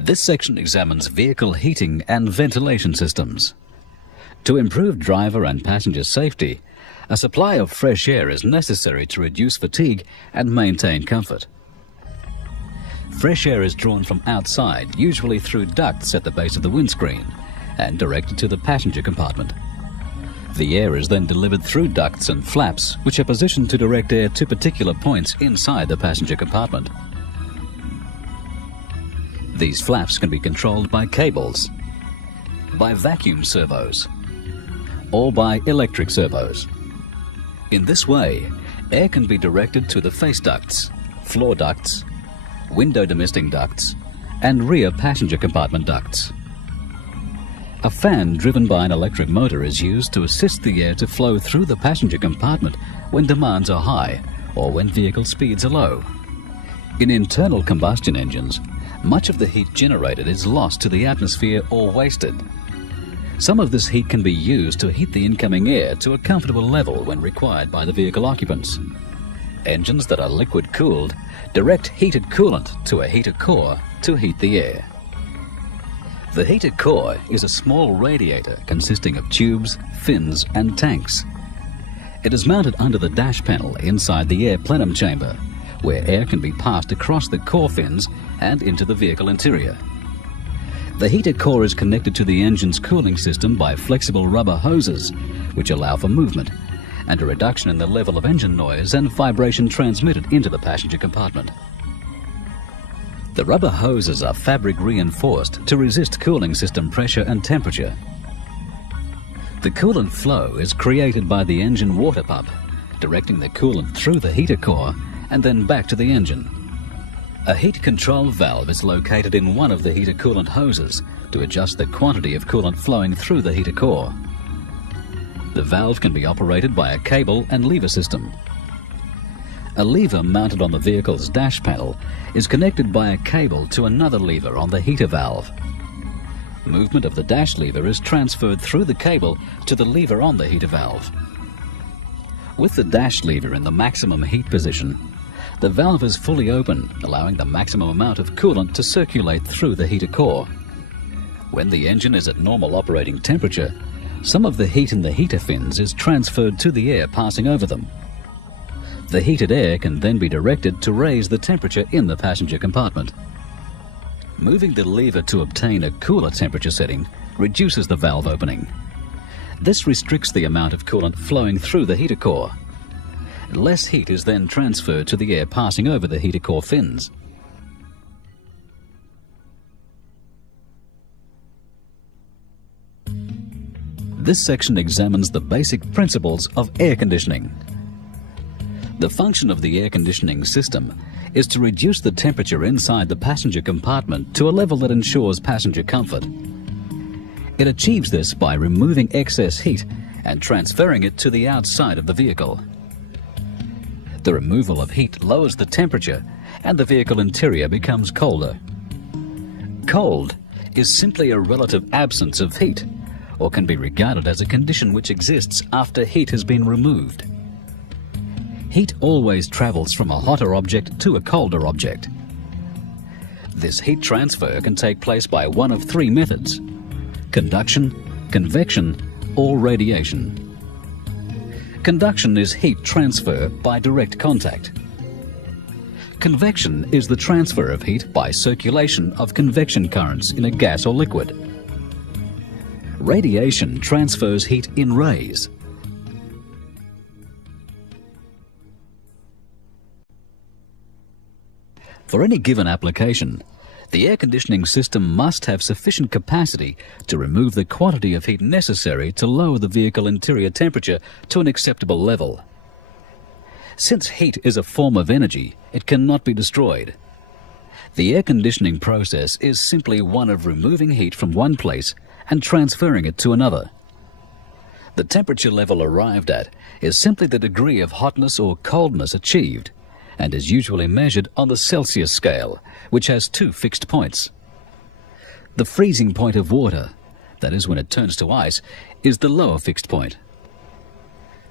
This section examines vehicle heating and ventilation systems. To improve driver and passenger safety, a supply of fresh air is necessary to reduce fatigue and maintain comfort. Fresh air is drawn from outside, usually through ducts at the base of the windscreen, and directed to the passenger compartment. The air is then delivered through ducts and flaps, which are positioned to direct air to particular points inside the passenger compartment. These flaps can be controlled by cables, by vacuum servos, or by electric servos. In this way, air can be directed to the face ducts, floor ducts, window demisting ducts, and rear passenger compartment ducts. A fan driven by an electric motor is used to assist the air to flow through the passenger compartment when demands are high or when vehicle speeds are low. In internal combustion engines, much of the heat generated is lost to the atmosphere or wasted. Some of this heat can be used to heat the incoming air to a comfortable level when required by the vehicle occupants. Engines that are liquid-cooled direct heated coolant to a heater core to heat the air. The heater core is a small radiator consisting of tubes, fins, and tanks. It is mounted under the dash panel inside the air plenum chamber, where air can be passed across the core fins and into the vehicle interior. The heater core is connected to the engine's cooling system by flexible rubber hoses, which allow for movement and a reduction in the level of engine noise and vibration transmitted into the passenger compartment. The rubber hoses are fabric reinforced to resist cooling system pressure and temperature. The coolant flow is created by the engine water pump, directing the coolant through the heater core and then back to the engine. A heat control valve is located in one of the heater coolant hoses to adjust the quantity of coolant flowing through the heater core. The valve can be operated by a cable and lever system. A lever mounted on the vehicle's dash panel is connected by a cable to another lever on the heater valve. Movement of the dash lever is transferred through the cable to the lever on the heater valve. With the dash lever in the maximum heat position, the valve is fully open, allowing the maximum amount of coolant to circulate through the heater core. When the engine is at normal operating temperature, some of the heat in the heater fins is transferred to the air passing over them. The heated air can then be directed to raise the temperature in the passenger compartment. Moving the lever to obtain a cooler temperature setting reduces the valve opening. This restricts the amount of coolant flowing through the heater core. Less heat is then transferred to the air passing over the heater core fins. This section examines the basic principles of air conditioning. The function of the air conditioning system is to reduce the temperature inside the passenger compartment to a level that ensures passenger comfort. It achieves this by removing excess heat and transferring it to the outside of the vehicle. The removal of heat lowers the temperature and the vehicle interior becomes colder. Cold is simply a relative absence of heat, or can be regarded as a condition which exists after heat has been removed. Heat always travels from a hotter object to a colder object. This heat transfer can take place by one of three methods: conduction, convection, or radiation. Conduction is heat transfer by direct contact. Convection is the transfer of heat by circulation of convection currents in a gas or liquid. Radiation transfers heat in rays. For any given application, the air conditioning system must have sufficient capacity to remove the quantity of heat necessary to lower the vehicle interior temperature to an acceptable level. Since heat is a form of energy, it cannot be destroyed. The air conditioning process is simply one of removing heat from one place and transferring it to another. The temperature level arrived at is simply the degree of hotness or coldness achieved, and is usually measured on the Celsius scale, which has two fixed points. The freezing point of water, that is when it turns to ice, is the lower fixed point.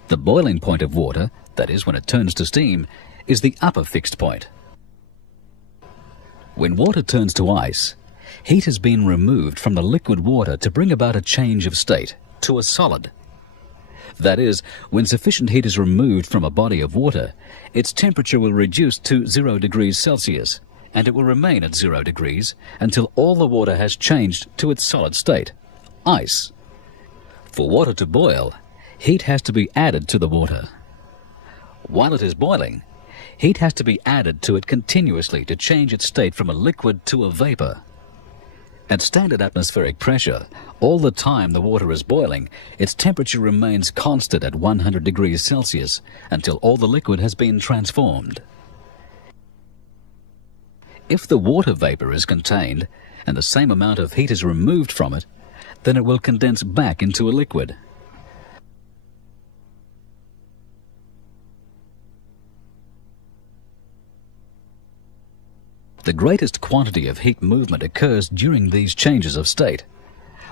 The boiling point of water, that is when it turns to steam, is the upper fixed point. When water turns to ice, heat has been removed from the liquid water to bring about a change of state to a solid. That is, when sufficient heat is removed from a body of water, its temperature will reduce to 0 degrees Celsius, and it will remain at 0 degrees until all the water has changed to its solid state, ice. For water to boil, heat has to be added to the water. While it is boiling, heat has to be added to it continuously to change its state from a liquid to a vapor. At standard atmospheric pressure, all the time the water is boiling, its temperature remains constant at 100 degrees Celsius until all the liquid has been transformed. If the water vapor is contained and the same amount of heat is removed from it, then it will condense back into a liquid. The greatest quantity of heat movement occurs during these changes of state,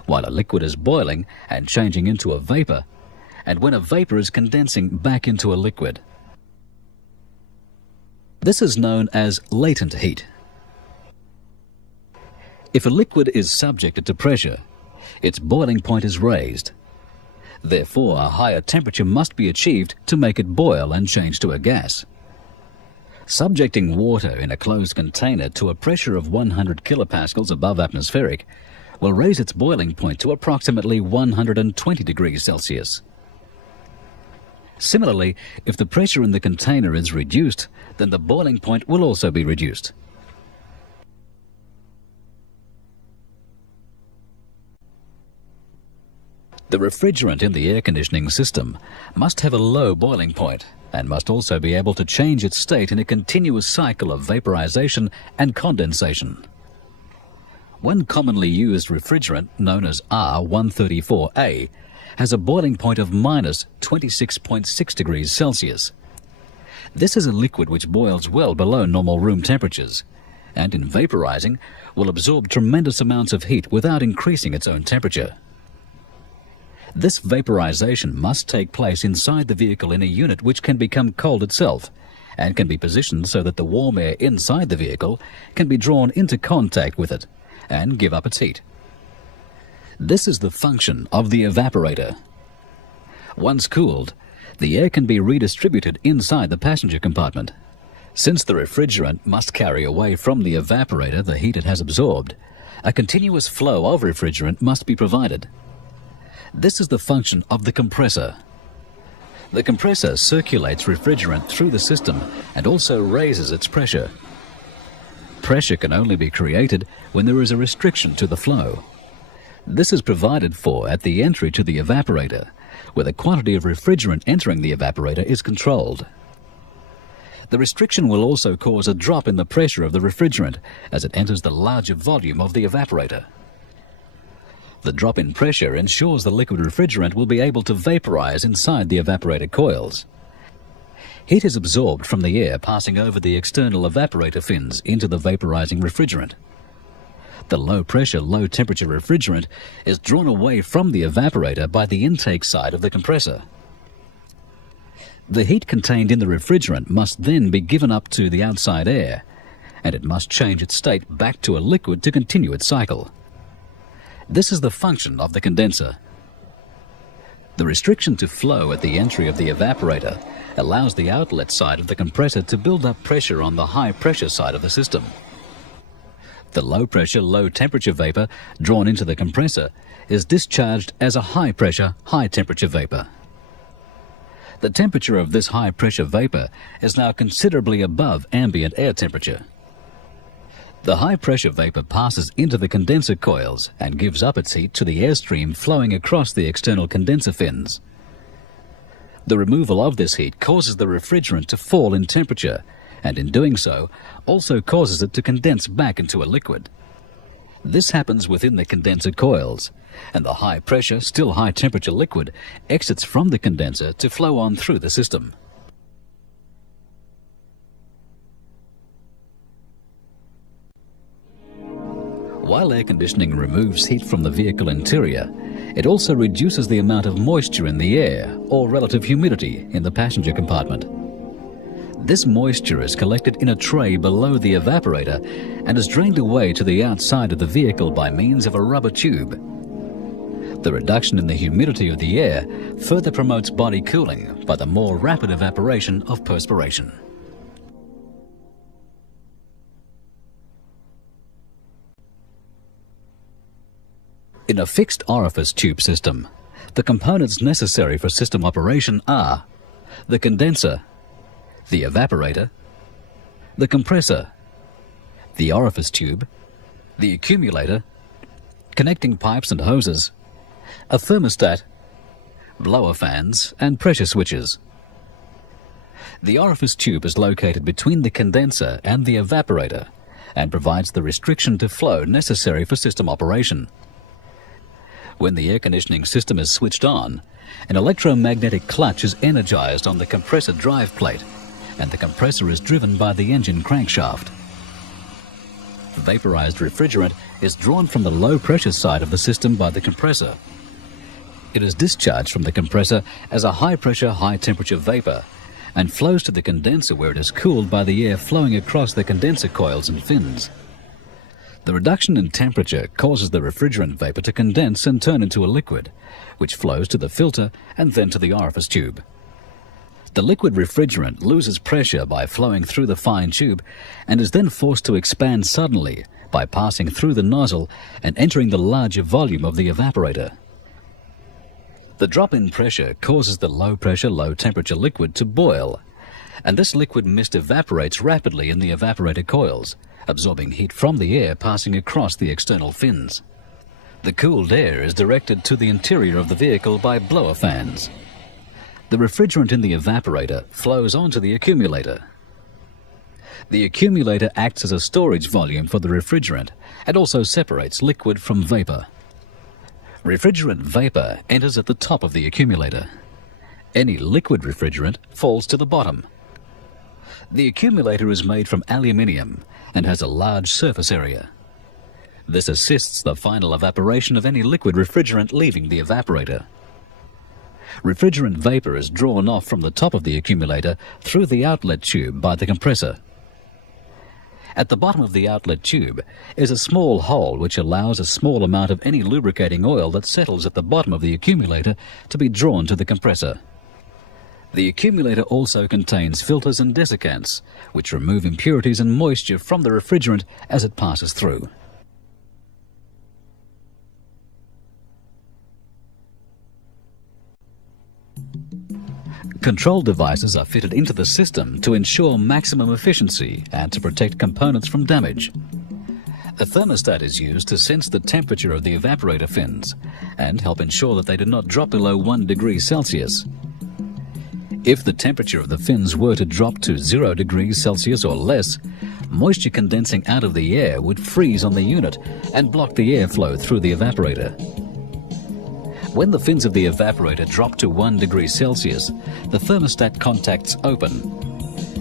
while a liquid is boiling and changing into a vapor, and when a vapor is condensing back into a liquid. This is known as latent heat. If a liquid is subjected to pressure, its boiling point is raised. Therefore, a higher temperature must be achieved to make it boil and change to a gas. Subjecting water in a closed container to a pressure of 100 kilopascals above atmospheric will raise its boiling point to approximately 120 degrees Celsius. Similarly, if the pressure in the container is reduced, then the boiling point will also be reduced. The refrigerant in the air conditioning system must have a low boiling point and must also be able to change its state in a continuous cycle of vaporization and condensation. One commonly used refrigerant, known as R134A, has a boiling point of minus 26.6 degrees Celsius. This is a liquid which boils well below normal room temperatures, and in vaporizing will absorb tremendous amounts of heat without increasing its own temperature. This vaporization must take place inside the vehicle in a unit which can become cold itself and can be positioned so that the warm air inside the vehicle can be drawn into contact with it and give up its heat. This is the function of the evaporator. Once cooled, the air can be redistributed inside the passenger compartment. Since the refrigerant must carry away from the evaporator the heat it has absorbed, a continuous flow of refrigerant must be provided. This is the function of the compressor. The compressor circulates refrigerant through the system and also raises its pressure. Pressure can only be created when there is a restriction to the flow. This is provided for at the entry to the evaporator, where the quantity of refrigerant entering the evaporator is controlled. The restriction will also cause a drop in the pressure of the refrigerant as it enters the larger volume of the evaporator. The drop in pressure ensures the liquid refrigerant will be able to vaporize inside the evaporator coils. Heat is absorbed from the air passing over the external evaporator fins into the vaporizing refrigerant. The low-pressure, low-temperature refrigerant is drawn away from the evaporator by the intake side of the compressor. The heat contained in the refrigerant must then be given up to the outside air, and it must change its state back to a liquid to continue its cycle. This is the function of the condenser. The restriction to flow at the entry of the evaporator allows the outlet side of the compressor to build up pressure on the high-pressure side of the system. The low-pressure, low-temperature vapor drawn into the compressor is discharged as a high-pressure, high-temperature vapor. The temperature of this high-pressure vapor is now considerably above ambient air temperature. The high-pressure vapor passes into the condenser coils and gives up its heat to the airstream flowing across the external condenser fins. The removal of this heat causes the refrigerant to fall in temperature, and in doing so, also causes it to condense back into a liquid. This happens within the condenser coils, and the high-pressure, still high-temperature liquid exits from the condenser to flow on through the system. While air conditioning removes heat from the vehicle interior, it also reduces the amount of moisture in the air or relative humidity in the passenger compartment. This moisture is collected in a tray below the evaporator and is drained away to the outside of the vehicle by means of a rubber tube. The reduction in the humidity of the air further promotes body cooling by the more rapid evaporation of perspiration. In a fixed orifice tube system, the components necessary for system operation are the condenser, the evaporator, the compressor, the orifice tube, the accumulator, connecting pipes and hoses, a thermostat, blower fans, and pressure switches. The orifice tube is located between the condenser and the evaporator and provides the restriction to flow necessary for system operation. When the air conditioning system is switched on, an electromagnetic clutch is energized on the compressor drive plate, and the compressor is driven by the engine crankshaft. Vaporized refrigerant is drawn from the low pressure side of the system by the compressor. It is discharged from the compressor as a high pressure, high temperature vapor and flows to the condenser, where it is cooled by the air flowing across the condenser coils and fins. The reduction in temperature causes the refrigerant vapor to condense and turn into a liquid, which flows to the filter and then to the orifice tube. The liquid refrigerant loses pressure by flowing through the fine tube and is then forced to expand suddenly by passing through the nozzle and entering the larger volume of the evaporator. The drop in pressure causes the low pressure, low temperature liquid to boil, and this liquid mist evaporates rapidly in the evaporator coils, absorbing heat from the air passing across the external fins. The cooled air is directed to the interior of the vehicle by blower fans. The refrigerant in the evaporator flows onto the accumulator. The accumulator acts as a storage volume for the refrigerant and also separates liquid from vapor. Refrigerant vapor enters at the top of the accumulator. Any liquid refrigerant falls to the bottom. The accumulator is made from aluminium and has a large surface area. This assists the final evaporation of any liquid refrigerant leaving the evaporator. Refrigerant vapor is drawn off from the top of the accumulator through the outlet tube by the compressor. At the bottom of the outlet tube is a small hole which allows a small amount of any lubricating oil that settles at the bottom of the accumulator to be drawn to the compressor. The accumulator also contains filters and desiccants, which remove impurities and moisture from the refrigerant as it passes through. Control devices are fitted into the system to ensure maximum efficiency and to protect components from damage. A thermostat is used to sense the temperature of the evaporator fins and help ensure that they do not drop below 1 degree Celsius. If the temperature of the fins were to drop to 0 degrees Celsius or less, moisture condensing out of the air would freeze on the unit and block the airflow through the evaporator. When the fins of the evaporator drop to 1 degree Celsius, the thermostat contacts open.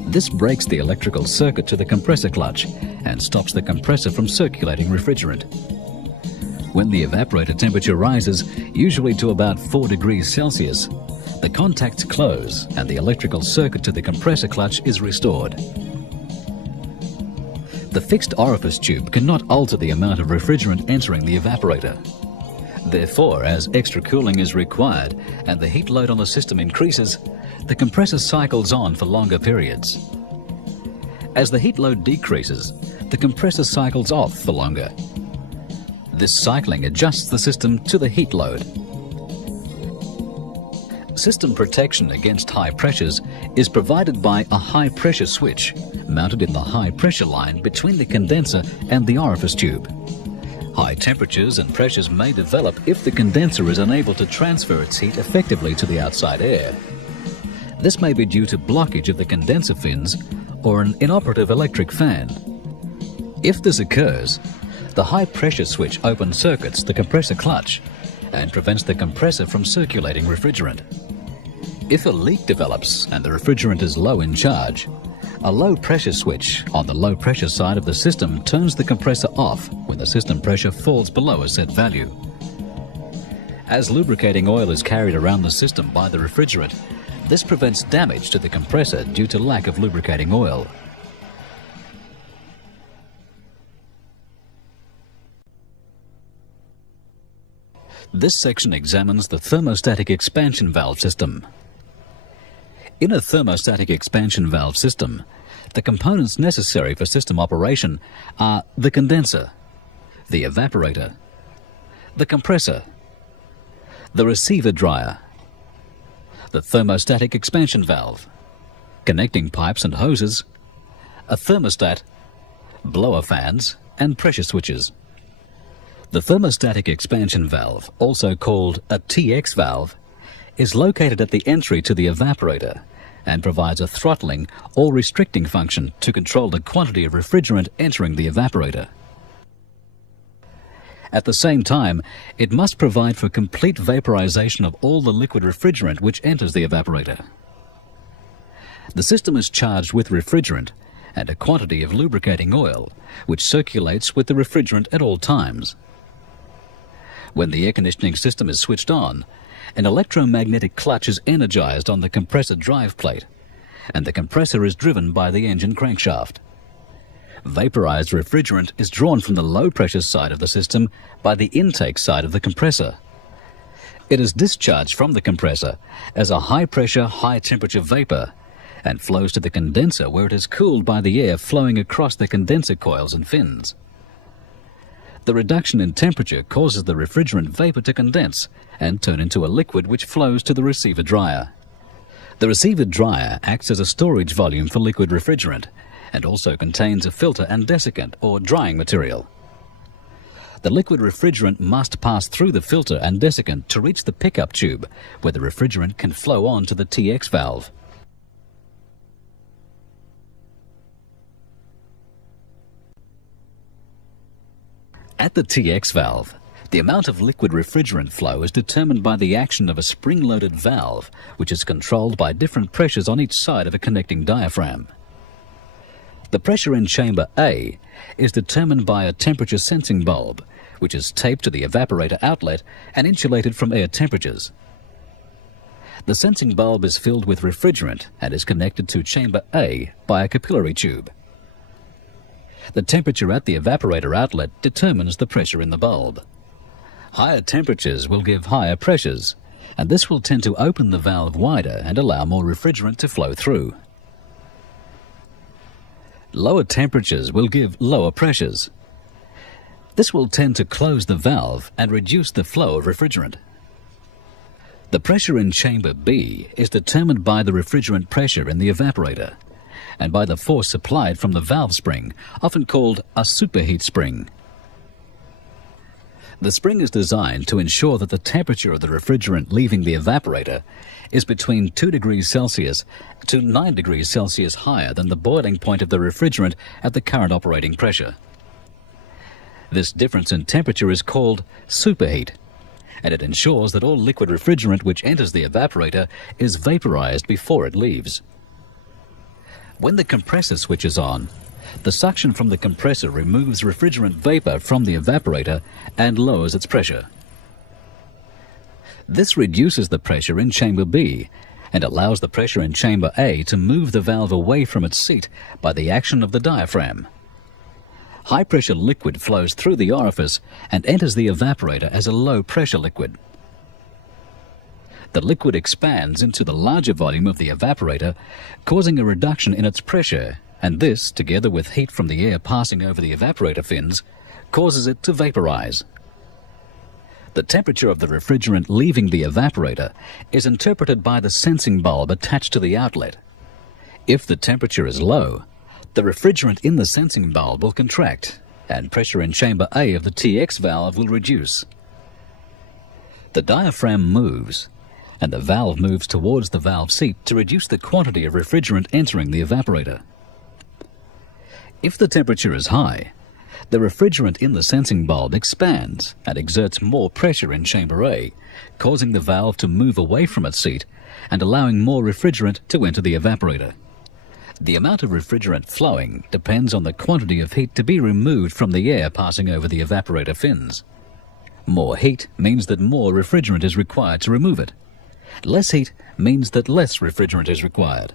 This breaks the electrical circuit to the compressor clutch and stops the compressor from circulating refrigerant. When the evaporator temperature rises, usually to about 4 degrees Celsius, the contacts close and the electrical circuit to the compressor clutch is restored. The fixed orifice tube cannot alter the amount of refrigerant entering the evaporator. Therefore, as extra cooling is required and the heat load on the system increases, the compressor cycles on for longer periods. As the heat load decreases, the compressor cycles off for longer. This cycling adjusts the system to the heat load. System protection against high pressures is provided by a high pressure switch mounted in the high pressure line between the condenser and the orifice tube. High temperatures and pressures may develop if the condenser is unable to transfer its heat effectively to the outside air. This may be due to blockage of the condenser fins or an inoperative electric fan. If this occurs, the high pressure switch open circuits the compressor clutch and prevents the compressor from circulating refrigerant. If a leak develops and the refrigerant is low in charge, a low pressure switch on the low pressure side of the system turns the compressor off when the system pressure falls below a set value. As lubricating oil is carried around the system by the refrigerant, This prevents damage to the compressor due to lack of lubricating oil. This section examines the thermostatic expansion valve system. In a thermostatic expansion valve system, the components necessary for system operation are the condenser, the evaporator, the compressor, the receiver dryer, the thermostatic expansion valve, connecting pipes and hoses, a thermostat, blower fans, and pressure switches. The thermostatic expansion valve, also called a TX valve, is located at the entry to the evaporator and provides a throttling or restricting function to control the quantity of refrigerant entering the evaporator. At the same time, it must provide for complete vaporization of all the liquid refrigerant which enters the evaporator. The system is charged with refrigerant and a quantity of lubricating oil, which circulates with the refrigerant at all times. When the air conditioning system is switched on, an electromagnetic clutch is energized on the compressor drive plate, and the compressor is driven by the engine crankshaft. Vaporized refrigerant is drawn from the low-pressure side of the system by the intake side of the compressor. It is discharged from the compressor as a high-pressure, high-temperature vapor and flows to the condenser, where it is cooled by the air flowing across the condenser coils and fins. The reduction in temperature causes the refrigerant vapor to condense and turn into a liquid which flows to the receiver dryer. The receiver dryer acts as a storage volume for liquid refrigerant and also contains a filter and desiccant or drying material. The liquid refrigerant must pass through the filter and desiccant to reach the pickup tube, where the refrigerant can flow on to the TX valve. At the TX valve, the amount of liquid refrigerant flow is determined by the action of a spring-loaded valve, which is controlled by different pressures on each side of a connecting diaphragm. The pressure in chamber A is determined by a temperature sensing bulb, which is taped to the evaporator outlet and insulated from air temperatures. The sensing bulb is filled with refrigerant and is connected to chamber A by a capillary tube. The temperature at the evaporator outlet determines the pressure in the bulb. Higher temperatures will give higher pressures, and this will tend to open the valve wider and allow more refrigerant to flow through. Lower temperatures will give lower pressures. This will tend to close the valve and reduce the flow of refrigerant. The pressure in chamber B is determined by the refrigerant pressure in the evaporator and by the force supplied from the valve spring, often called a superheat spring. The spring is designed to ensure that the temperature of the refrigerant leaving the evaporator is between 2 degrees Celsius to 9 degrees Celsius higher than the boiling point of the refrigerant at the current operating pressure. This difference in temperature is called superheat, and it ensures that all liquid refrigerant which enters the evaporator is vaporized before it leaves. When the compressor switches on, the suction from the compressor removes refrigerant vapor from the evaporator and lowers its pressure. This reduces the pressure in chamber B and allows the pressure in chamber A to move the valve away from its seat by the action of the diaphragm. High-pressure liquid flows through the orifice and enters the evaporator as a low-pressure liquid. The liquid expands into the larger volume of the evaporator, causing a reduction in its pressure, and this, together with heat from the air passing over the evaporator fins, causes it to vaporize. The temperature of the refrigerant leaving the evaporator is interpreted by the sensing bulb attached to the outlet. If the temperature is low, the refrigerant in the sensing bulb will contract, and pressure in chamber A of the TX valve will reduce. The diaphragm moves, and the valve moves towards the valve seat to reduce the quantity of refrigerant entering the evaporator. If the temperature is high, the refrigerant in the sensing bulb expands and exerts more pressure in chamber A, causing the valve to move away from its seat and allowing more refrigerant to enter the evaporator. The amount of refrigerant flowing depends on the quantity of heat to be removed from the air passing over the evaporator fins. More heat means that more refrigerant is required to remove it, Less heat means that less refrigerant is required.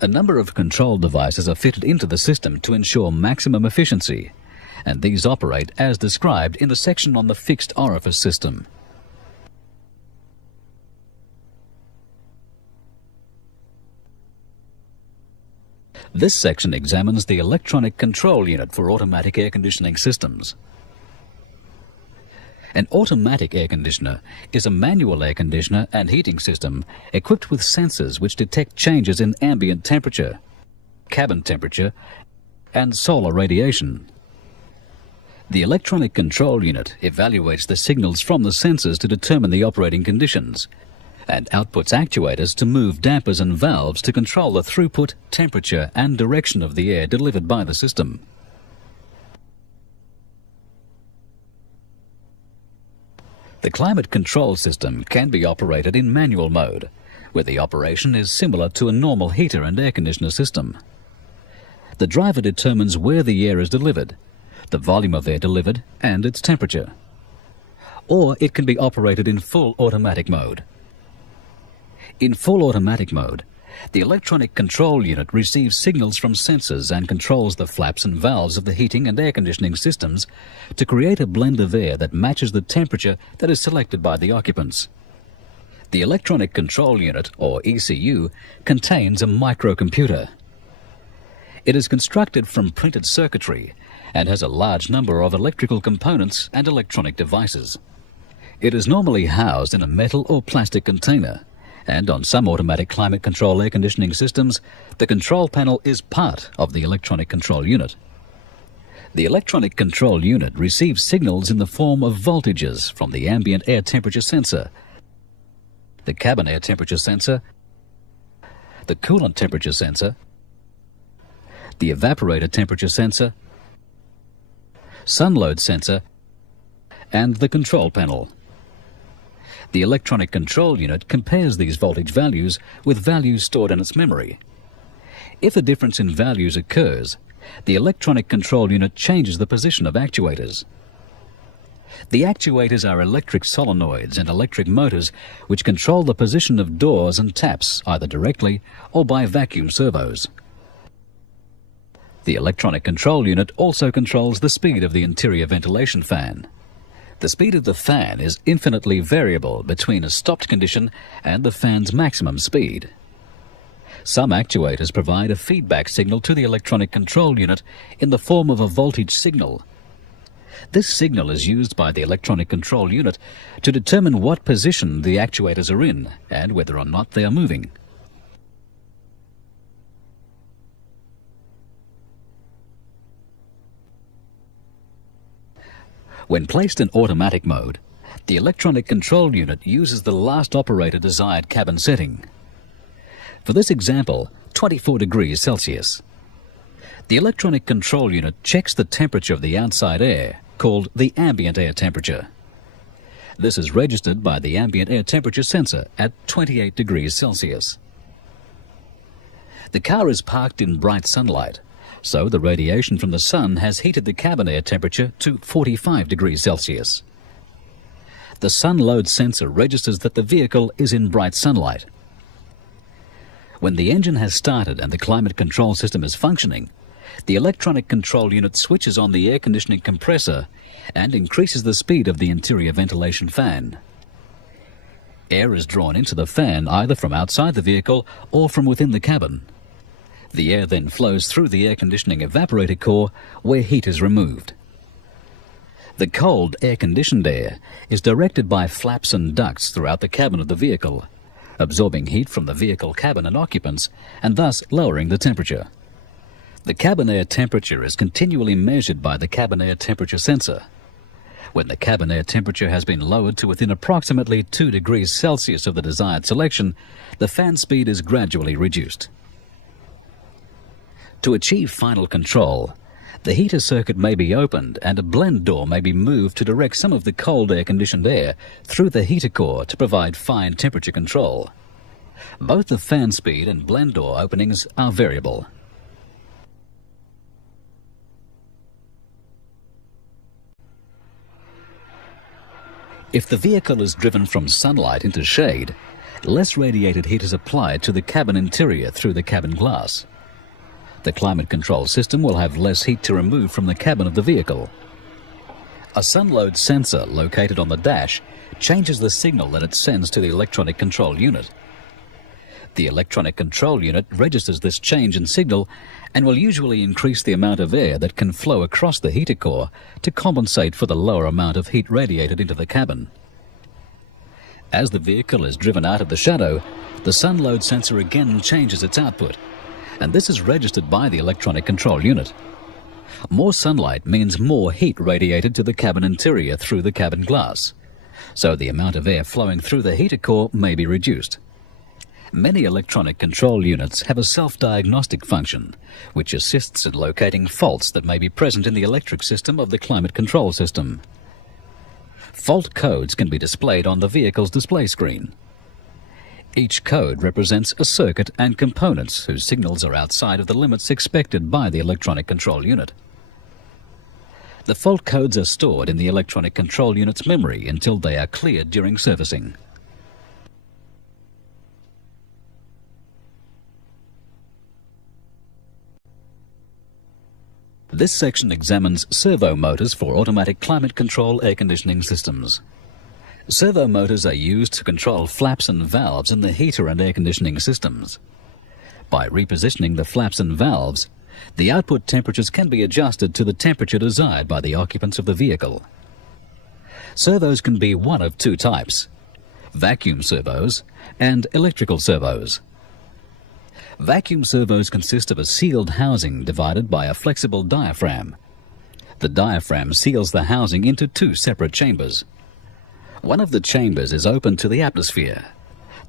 A number of control devices are fitted into the system to ensure maximum efficiency, and these operate as described in the section on the fixed orifice system. This section examines the electronic control unit for automatic air conditioning systems. An automatic air conditioner is a manual air conditioner and heating system equipped with sensors which detect changes in ambient temperature, cabin temperature, and solar radiation. The electronic control unit evaluates the signals from the sensors to determine the operating conditions and outputs actuators to move dampers and valves to control the throughput, temperature, and direction of the air delivered by the system. The climate control system can be operated in manual mode, where the operation is similar to a normal heater and air conditioner system. The driver determines where the air is delivered, the volume of air delivered, and its temperature. Or it can be operated in full automatic mode. In full automatic mode, the electronic control unit receives signals from sensors and controls the flaps and valves of the heating and air conditioning systems to create a blend of air that matches the temperature that is selected by the occupants. The electronic control unit, or ECU, contains a microcomputer. It is constructed from printed circuitry and has a large number of electrical components and electronic devices. It is normally housed in a metal or plastic container, and on some automatic climate control air conditioning systems, the control panel is part of the electronic control unit. The electronic control unit receives signals in the form of voltages from the ambient air temperature sensor, the cabin air temperature sensor, the coolant temperature sensor, the evaporator temperature sensor, sun load sensor, and the control panel. The electronic control unit compares these voltage values with values stored in its memory. If a difference in values occurs, the electronic control unit changes the position of actuators. The actuators are electric solenoids and electric motors which control the position of doors and taps either directly or by vacuum servos. The electronic control unit also controls the speed of the interior ventilation fan. The speed of the fan is infinitely variable between a stopped condition and the fan's maximum speed. Some actuators provide a feedback signal to the electronic control unit in the form of a voltage signal. This signal is used by the electronic control unit to determine what position the actuators are in and whether or not they are moving. When placed in automatic mode, the electronic control unit uses the last operator desired cabin setting. For this example, 24 degrees Celsius. The electronic control unit checks the temperature of the outside air, called the ambient air temperature. This is registered by the ambient air temperature sensor at 28 degrees Celsius. The car is parked in bright sunlight, so the radiation from the sun has heated the cabin air temperature to 45 degrees Celsius. The sun load sensor registers that the vehicle is in bright sunlight. When the engine has started and the climate control system is functioning, the electronic control unit switches on the air conditioning compressor and increases the speed of the interior ventilation fan. Air is drawn into the fan either from outside the vehicle or from within the cabin. The air then flows through the air conditioning evaporator core where heat is removed. The cold air-conditioned air is directed by flaps and ducts throughout the cabin of the vehicle, absorbing heat from the vehicle cabin and occupants and thus lowering the temperature. The cabin air temperature is continually measured by the cabin air temperature sensor. When the cabin air temperature has been lowered to within approximately 2 degrees Celsius of the desired selection, the fan speed is gradually reduced. To achieve final control, the heater circuit may be opened and a blend door may be moved to direct some of the cold air-conditioned air through the heater core to provide fine temperature control. Both the fan speed and blend door openings are variable. If the vehicle is driven from sunlight into shade, less radiated heat is applied to the cabin interior through the cabin glass. The climate control system will have less heat to remove from the cabin of the vehicle. A sun load sensor located on the dash changes the signal that it sends to the electronic control unit. The electronic control unit registers this change in signal and will usually increase the amount of air that can flow across the heater core to compensate for the lower amount of heat radiated into the cabin. As the vehicle is driven out of the shadow, the sun load sensor again changes its output, and this is registered by the electronic control unit. More sunlight means more heat radiated to the cabin interior through the cabin glass, so the amount of air flowing through the heater core may be reduced. Many electronic control units have a self-diagnostic function, which assists in locating faults that may be present in the electric system of the climate control system. Fault codes can be displayed on the vehicle's display screen. Each code represents a circuit and components whose signals are outside of the limits expected by the electronic control unit. The fault codes are stored in the electronic control unit's memory until they are cleared during servicing. This section examines servo motors for automatic climate control air conditioning systems. Servo motors are used to control flaps and valves in the heater and air conditioning systems. By repositioning the flaps and valves, the output temperatures can be adjusted to the temperature desired by the occupants of the vehicle. Servos can be one of two types: vacuum servos and electrical servos. Vacuum servos consist of a sealed housing divided by a flexible diaphragm. The diaphragm seals the housing into two separate chambers. One of the chambers is open to the atmosphere.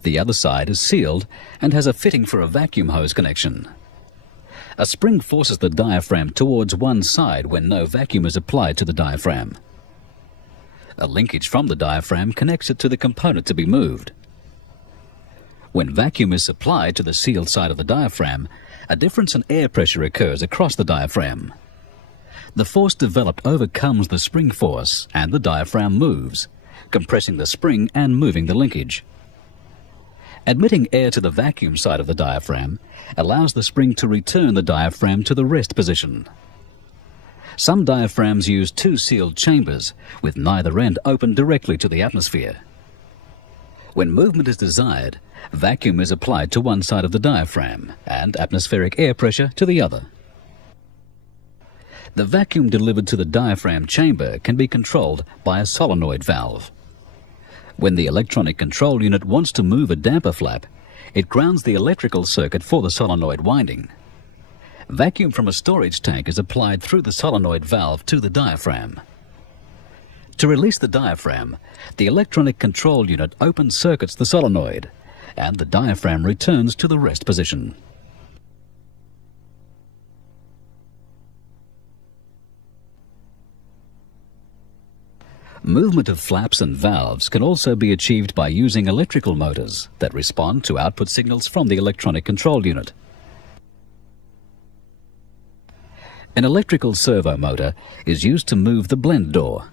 The other side is sealed and has a fitting for a vacuum hose connection. A spring forces the diaphragm towards one side when no vacuum is applied to the diaphragm. A linkage from the diaphragm connects it to the component to be moved. When vacuum is supplied to the sealed side of the diaphragm, a difference in air pressure occurs across the diaphragm. The force developed overcomes the spring force and the diaphragm moves, compressing the spring and moving the linkage. Admitting air to the vacuum side of the diaphragm allows the spring to return the diaphragm to the rest position. Some diaphragms use two sealed chambers, with neither end open directly to the atmosphere. When movement is desired, vacuum is applied to one side of the diaphragm and atmospheric air pressure to the other. The vacuum delivered to the diaphragm chamber can be controlled by a solenoid valve. When the electronic control unit wants to move a damper flap, it grounds the electrical circuit for the solenoid winding. Vacuum from a storage tank is applied through the solenoid valve to the diaphragm. To release the diaphragm, the electronic control unit open circuits the solenoid, and the diaphragm returns to the rest position. Movement of flaps and valves can also be achieved by using electrical motors that respond to output signals from the electronic control unit. An electrical servo motor is used to move the blend door.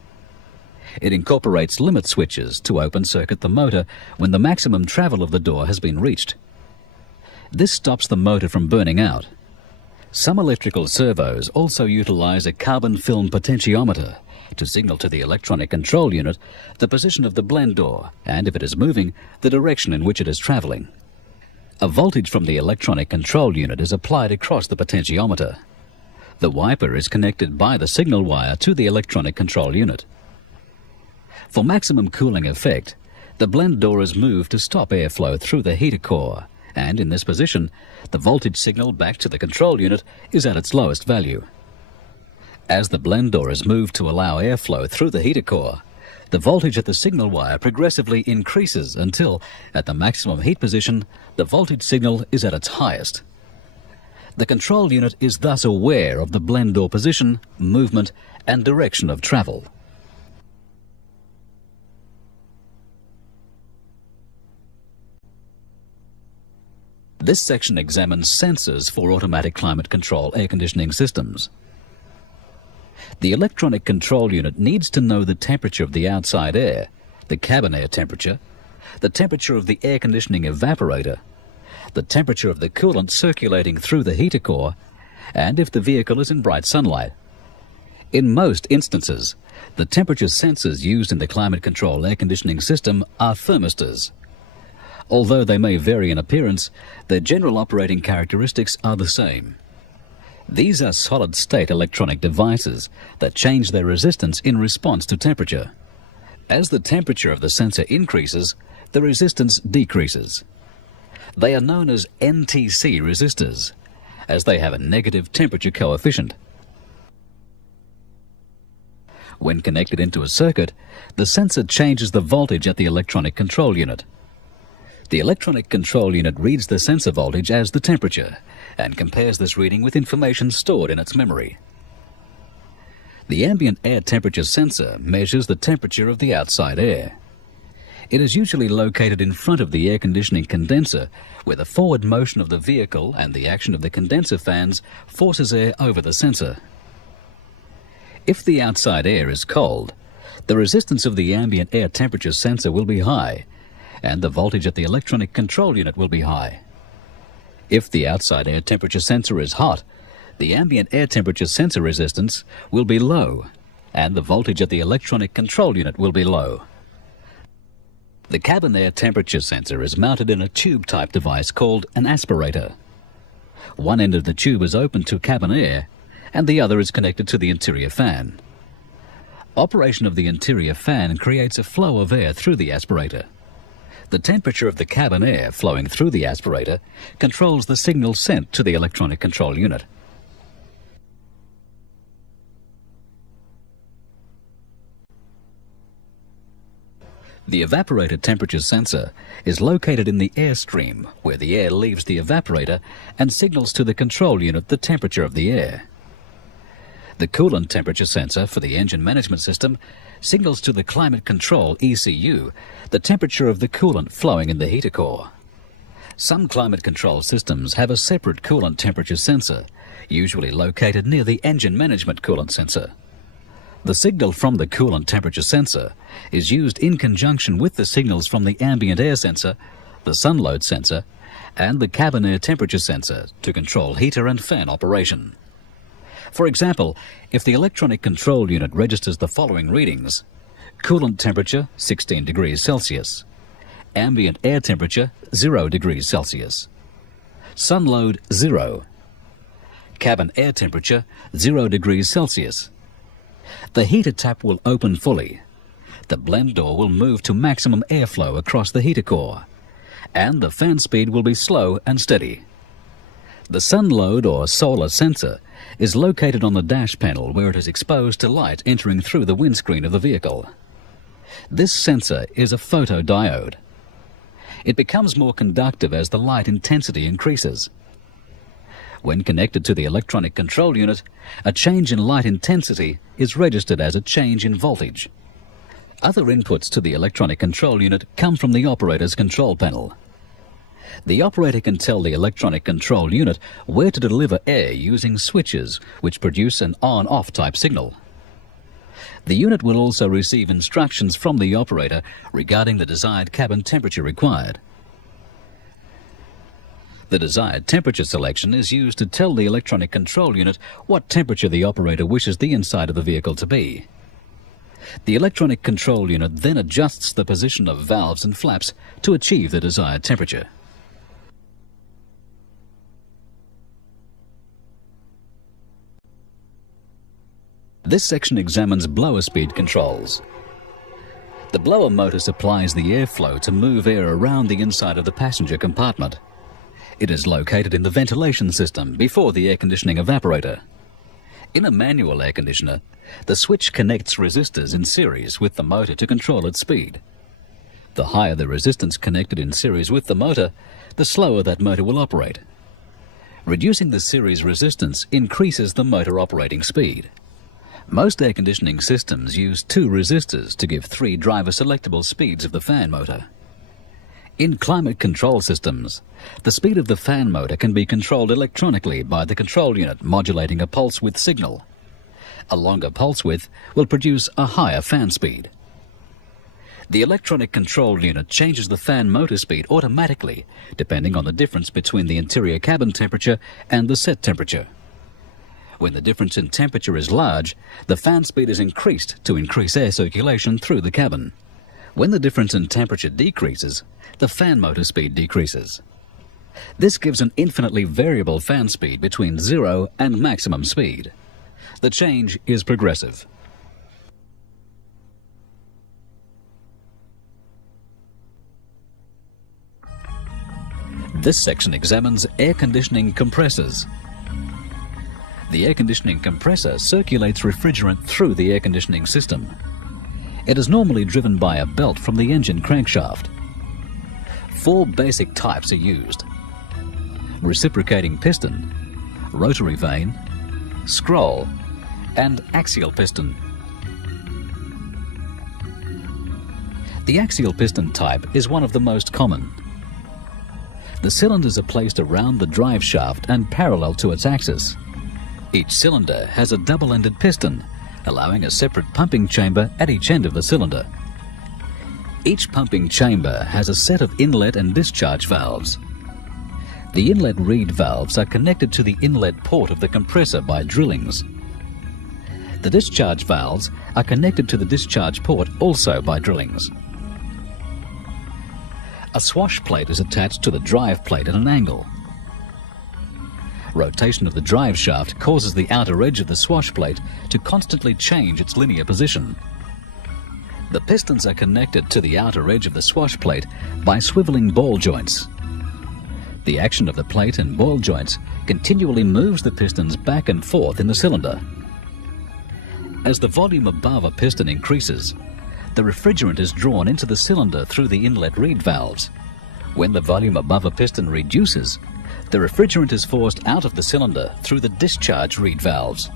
It incorporates limit switches to open circuit the motor when the maximum travel of the door has been reached. This stops the motor from burning out. Some electrical servos also utilize a carbon film potentiometer to signal to the electronic control unit the position of the blend door and, if it is moving, the direction in which it is traveling. A voltage from the electronic control unit is applied across the potentiometer. The wiper is connected by the signal wire to the electronic control unit. For maximum cooling effect, the blend door is moved to stop airflow through the heater core, and in this position, the voltage signal back to the control unit is at its lowest value. As the blend door is moved to allow airflow through the heater core, the voltage at the signal wire progressively increases until, at the maximum heat position, the voltage signal is at its highest. The control unit is thus aware of the blend door position, movement, and direction of travel. This section examines sensors for automatic climate control air conditioning systems. The electronic control unit needs to know the temperature of the outside air, the cabin air temperature, the temperature of the air conditioning evaporator, the temperature of the coolant circulating through the heater core, and if the vehicle is in bright sunlight. In most instances, the temperature sensors used in the climate control air conditioning system are thermistors. Although they may vary in appearance, their general operating characteristics are the same. These are solid-state electronic devices that change their resistance in response to temperature. As the temperature of the sensor increases, the resistance decreases. They are known as NTC resistors, as they have a negative temperature coefficient. When connected into a circuit, the sensor changes the voltage at the electronic control unit. The electronic control unit reads the sensor voltage as the temperature and compares this reading with information stored in its memory. The ambient air temperature sensor measures the temperature of the outside air. It is usually located in front of the air conditioning condenser, where the forward motion of the vehicle and the action of the condenser fans forces air over the sensor. If the outside air is cold, the resistance of the ambient air temperature sensor will be high, and the voltage at the electronic control unit will be high. If the outside air temperature sensor is hot, the ambient air temperature sensor resistance will be low, and the voltage at the electronic control unit will be low. The cabin air temperature sensor is mounted in a tube-type device called an aspirator. One end of the tube is open to cabin air, and the other is connected to the interior fan. Operation of the interior fan creates a flow of air through the aspirator. The temperature of the cabin air flowing through the aspirator controls the signal sent to the electronic control unit. The evaporator temperature sensor is located in the airstream, where the air leaves the evaporator and signals to the control unit the temperature of the air. The coolant temperature sensor for the engine management system signals to the climate control ECU the temperature of the coolant flowing in the heater core. Some climate control systems have a separate coolant temperature sensor, usually located near the engine management coolant sensor. The signal from the coolant temperature sensor is used in conjunction with the signals from the ambient air sensor, the sun load sensor, and the cabin air temperature sensor to control heater and fan operation. For example, if the electronic control unit registers the following readings: coolant temperature 16 degrees Celsius, ambient air temperature 0 degrees Celsius, sun load 0, cabin air temperature 0 degrees Celsius, the heater tap will open fully, the blend door will move to maximum airflow across the heater core, and the fan speed will be slow and steady. The sun load or solar sensor is located on the dash panel, where it is exposed to light entering through the windscreen of the vehicle. This sensor is a photodiode. It becomes more conductive as the light intensity increases. When connected to the electronic control unit, a change in light intensity is registered as a change in voltage. Other inputs to the electronic control unit come from the operator's control panel. The operator can tell the electronic control unit where to deliver air using switches which produce an on-off type signal. The unit will also receive instructions from the operator regarding the desired cabin temperature required. The desired temperature selection is used to tell the electronic control unit what temperature the operator wishes the inside of the vehicle to be. The electronic control unit then adjusts the position of valves and flaps to achieve the desired temperature. This section examines blower speed controls. The blower motor supplies the airflow to move air around the inside of the passenger compartment. It is located in the ventilation system before the air conditioning evaporator. In a manual air conditioner, the switch connects resistors in series with the motor to control its speed. The higher the resistance connected in series with the motor, the slower that motor will operate. Reducing the series resistance increases the motor operating speed. Most air conditioning systems use 2 resistors to give 3 driver selectable speeds of the fan motor. In climate control systems, the speed of the fan motor can be controlled electronically by the control unit modulating a pulse width signal. A longer pulse width will produce a higher fan speed. The electronic control unit changes the fan motor speed automatically, depending on the difference between the interior cabin temperature and the set temperature. When the difference in temperature is large, the fan speed is increased to increase air circulation through the cabin. When the difference in temperature decreases, the fan motor speed decreases. This gives an infinitely variable fan speed between 0 and maximum speed. The change is progressive. This section examines air conditioning compressors. The air conditioning compressor circulates refrigerant through the air conditioning system. It is normally driven by a belt from the engine crankshaft. 4 basic types are used: reciprocating piston, rotary vane, scroll, and axial piston. The axial piston type is one of the most common. The cylinders are placed around the drive shaft and parallel to its axis. Each cylinder has a double-ended piston, allowing a separate pumping chamber at each end of the cylinder. Each pumping chamber has a set of inlet and discharge valves. The inlet reed valves are connected to the inlet port of the compressor by drillings. The discharge valves are connected to the discharge port also by drillings. A swash plate is attached to the drive plate at an angle. Rotation of the drive shaft causes the outer edge of the swash plate to constantly change its linear position. The pistons are connected to the outer edge of the swash plate by swiveling ball joints. The action of the plate and ball joints continually moves the pistons back and forth in the cylinder. As the volume above a piston increases, the refrigerant is drawn into the cylinder through the inlet reed valves. When the volume above a piston reduces, the refrigerant is forced out of the cylinder through the discharge reed valves.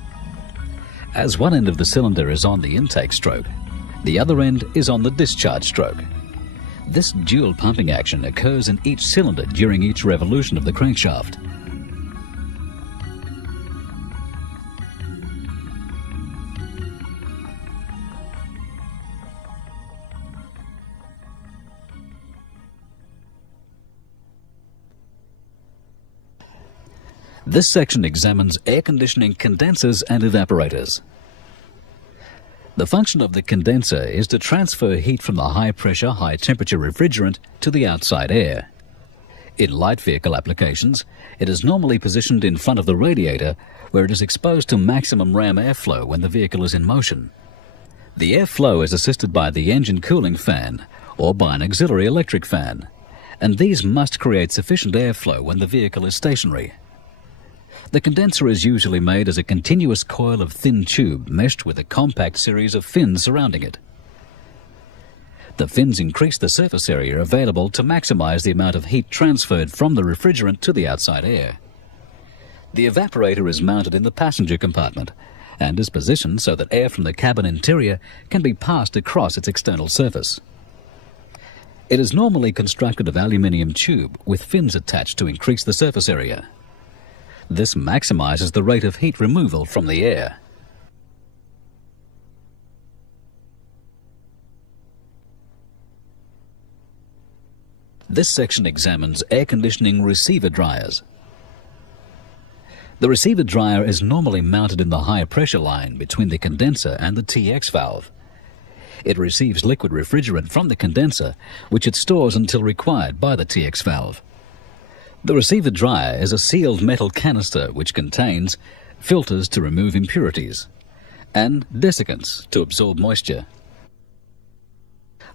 As one end of the cylinder is on the intake stroke, the other end is on the discharge stroke. This dual pumping action occurs in each cylinder during each revolution of the crankshaft. This section examines air conditioning condensers and evaporators. The function of the condenser is to transfer heat from the high-pressure, high-temperature refrigerant to the outside air. In light vehicle applications, it is normally positioned in front of the radiator, where it is exposed to maximum ram airflow when the vehicle is in motion. The airflow is assisted by the engine cooling fan or by an auxiliary electric fan, and these must create sufficient airflow when the vehicle is stationary. The condenser is usually made as a continuous coil of thin tube meshed with a compact series of fins surrounding it. The fins increase the surface area available to maximize the amount of heat transferred from the refrigerant to the outside air. The evaporator is mounted in the passenger compartment and is positioned so that air from the cabin interior can be passed across its external surface. It is normally constructed of aluminium tube with fins attached to increase the surface area. This maximizes the rate of heat removal from the air. This section examines air conditioning receiver dryers. The receiver dryer is normally mounted in the high pressure line between the condenser and the TX valve. It receives liquid refrigerant from the condenser, which it stores until required by the TX valve. The receiver dryer is a sealed metal canister which contains filters to remove impurities and desiccants to absorb moisture.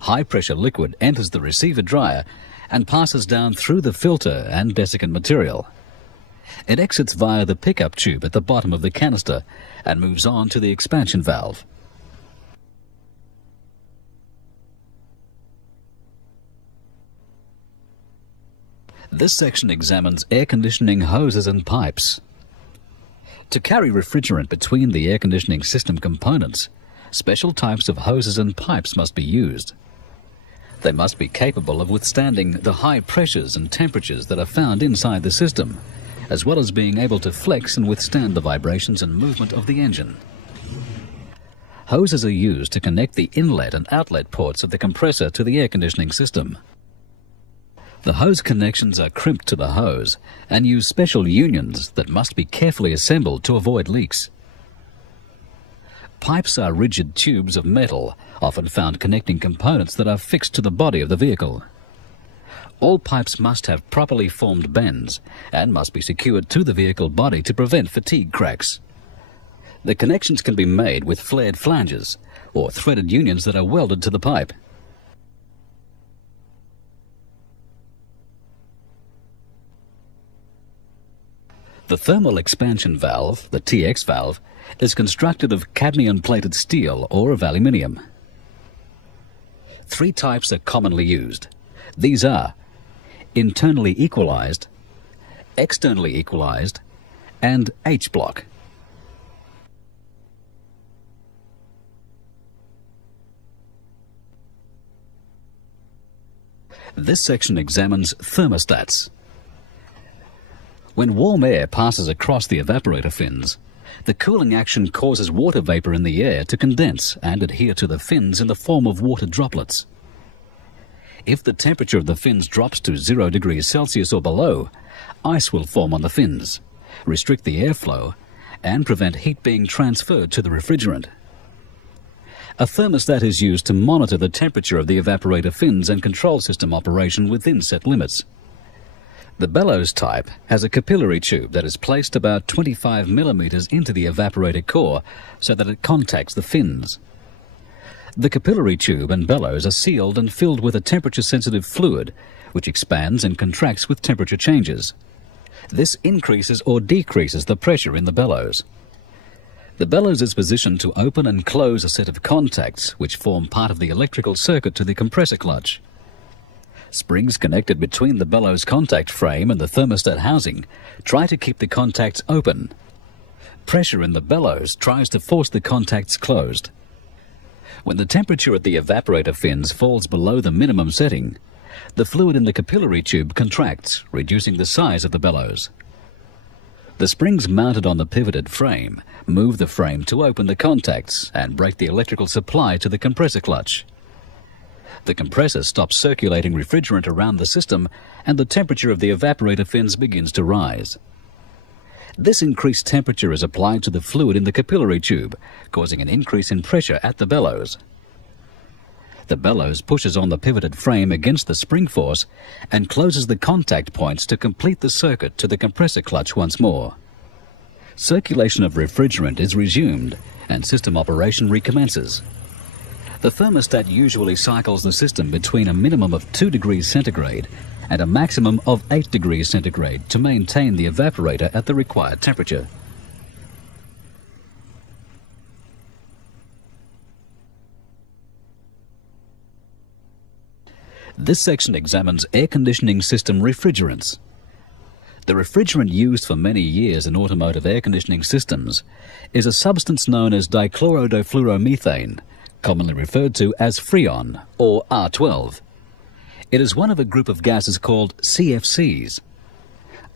High-pressure liquid enters the receiver dryer and passes down through the filter and desiccant material. It exits via the pickup tube at the bottom of the canister and moves on to the expansion valve. This section examines air conditioning hoses and pipes. To carry refrigerant between the air conditioning system components, special types of hoses and pipes must be used. They must be capable of withstanding the high pressures and temperatures that are found inside the system, as well as being able to flex and withstand the vibrations and movement of the engine. hoses are used to connect the inlet and outlet ports of the compressor to the air conditioning system. The hose connections are crimped to the hose and use special unions that must be carefully assembled to avoid leaks. Pipes are rigid tubes of metal, often found connecting components that are fixed to the body of the vehicle. All pipes must have properly formed bends and must be secured to the vehicle body to prevent fatigue cracks. The connections can be made with flared flanges or threaded unions that are welded to the pipe. The thermal expansion valve, the TX valve, is constructed of cadmium-plated steel or of aluminium. 3 types are commonly used. These are internally equalized, externally equalized, and H-block. This section examines thermostats. When warm air passes across the evaporator fins, the cooling action causes water vapor in the air to condense and adhere to the fins in the form of water droplets. If the temperature of the fins drops to 0 degrees Celsius or below, ice will form on the fins, restrict the airflow, and prevent heat being transferred to the refrigerant. A thermostat is used to monitor the temperature of the evaporator fins and control system operation within set limits. The bellows type has a capillary tube that is placed about 25 millimeters into the evaporator core so that it contacts the fins. The capillary tube and bellows are sealed and filled with a temperature-sensitive fluid, which expands and contracts with temperature changes. This increases or decreases the pressure in the bellows. The bellows is positioned to open and close a set of contacts which form part of the electrical circuit to the compressor clutch. Springs connected between the bellows contact frame and the thermostat housing try to keep the contacts open. Pressure in the bellows tries to force the contacts closed. When the temperature at the evaporator fins falls below the minimum setting, the fluid in the capillary tube contracts, reducing the size of the bellows. The springs mounted on the pivoted frame move the frame to open the contacts and break the electrical supply to the compressor clutch. The compressor stops circulating refrigerant around the system and the temperature of the evaporator fins begins to rise. This increased temperature is applied to the fluid in the capillary tube, causing an increase in pressure at the bellows. The bellows pushes on the pivoted frame against the spring force and closes the contact points to complete the circuit to the compressor clutch once more. Circulation of refrigerant is resumed and system operation recommences. The thermostat usually cycles the system between a minimum of 2 degrees centigrade and a maximum of 8 degrees centigrade to maintain the evaporator at the required temperature. This section examines air conditioning system refrigerants. The refrigerant used for many years in automotive air conditioning systems is a substance known as dichlorodifluoromethane, commonly referred to as Freon, or R12. It is one of a group of gases called CFCs.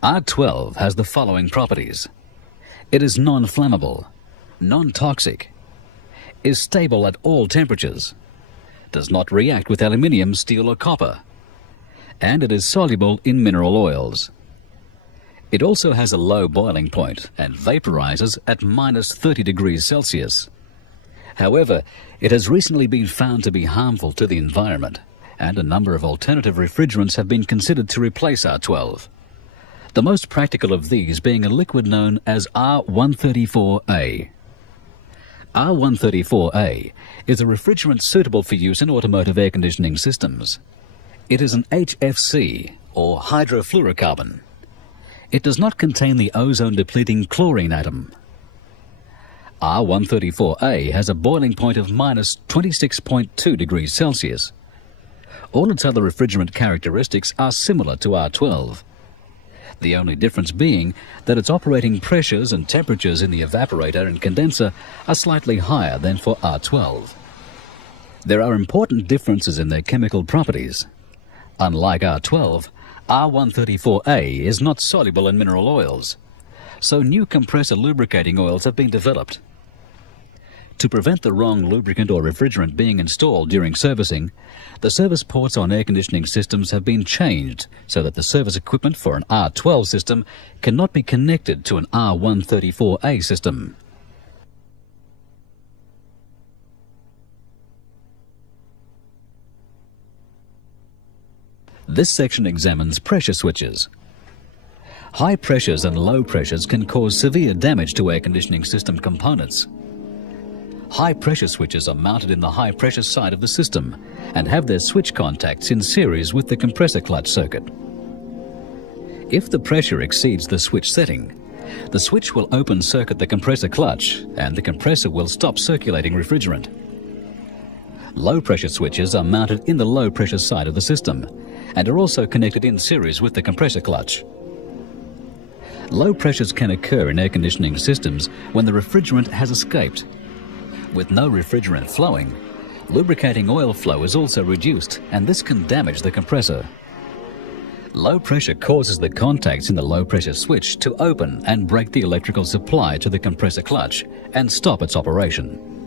R12 has the following properties. It is non-flammable, non-toxic, is stable at all temperatures, does not react with aluminium, steel or copper, and it is soluble in mineral oils. It also has a low boiling point and vaporizes at minus 30 degrees Celsius. However, it has recently been found to be harmful to the environment, and a number of alternative refrigerants have been considered to replace R12. The most practical of these being a liquid known as R134A. R134A is a refrigerant suitable for use in automotive air conditioning systems. It is an HFC, or hydrofluorocarbon. It does not contain the ozone-depleting chlorine atom. R134A has a boiling point of minus 26.2 degrees Celsius. All its other refrigerant characteristics are similar to R12. The only difference being that its operating pressures and temperatures in the evaporator and condenser are slightly higher than for R12. There are important differences in their chemical properties. Unlike R12, R134A is not soluble in mineral oils, so new compressor lubricating oils have been developed. To prevent the wrong lubricant or refrigerant being installed during servicing, the service ports on air conditioning systems have been changed so that the service equipment for an R12 system cannot be connected to an R134A system. This section examines pressure switches. High pressures and low pressures can cause severe damage to air conditioning system components. High pressure switches are mounted in the high pressure side of the system and have their switch contacts in series with the compressor clutch circuit. If the pressure exceeds the switch setting, the switch will open circuit the compressor clutch and the compressor will stop circulating refrigerant. Low pressure switches are mounted in the low pressure side of the system and are also connected in series with the compressor clutch. Low pressures can occur in air conditioning systems when the refrigerant has escaped. With no refrigerant flowing, lubricating oil flow is also reduced, and this can damage the compressor. Low pressure causes the contacts in the low pressure switch to open and break the electrical supply to the compressor clutch and stop its operation.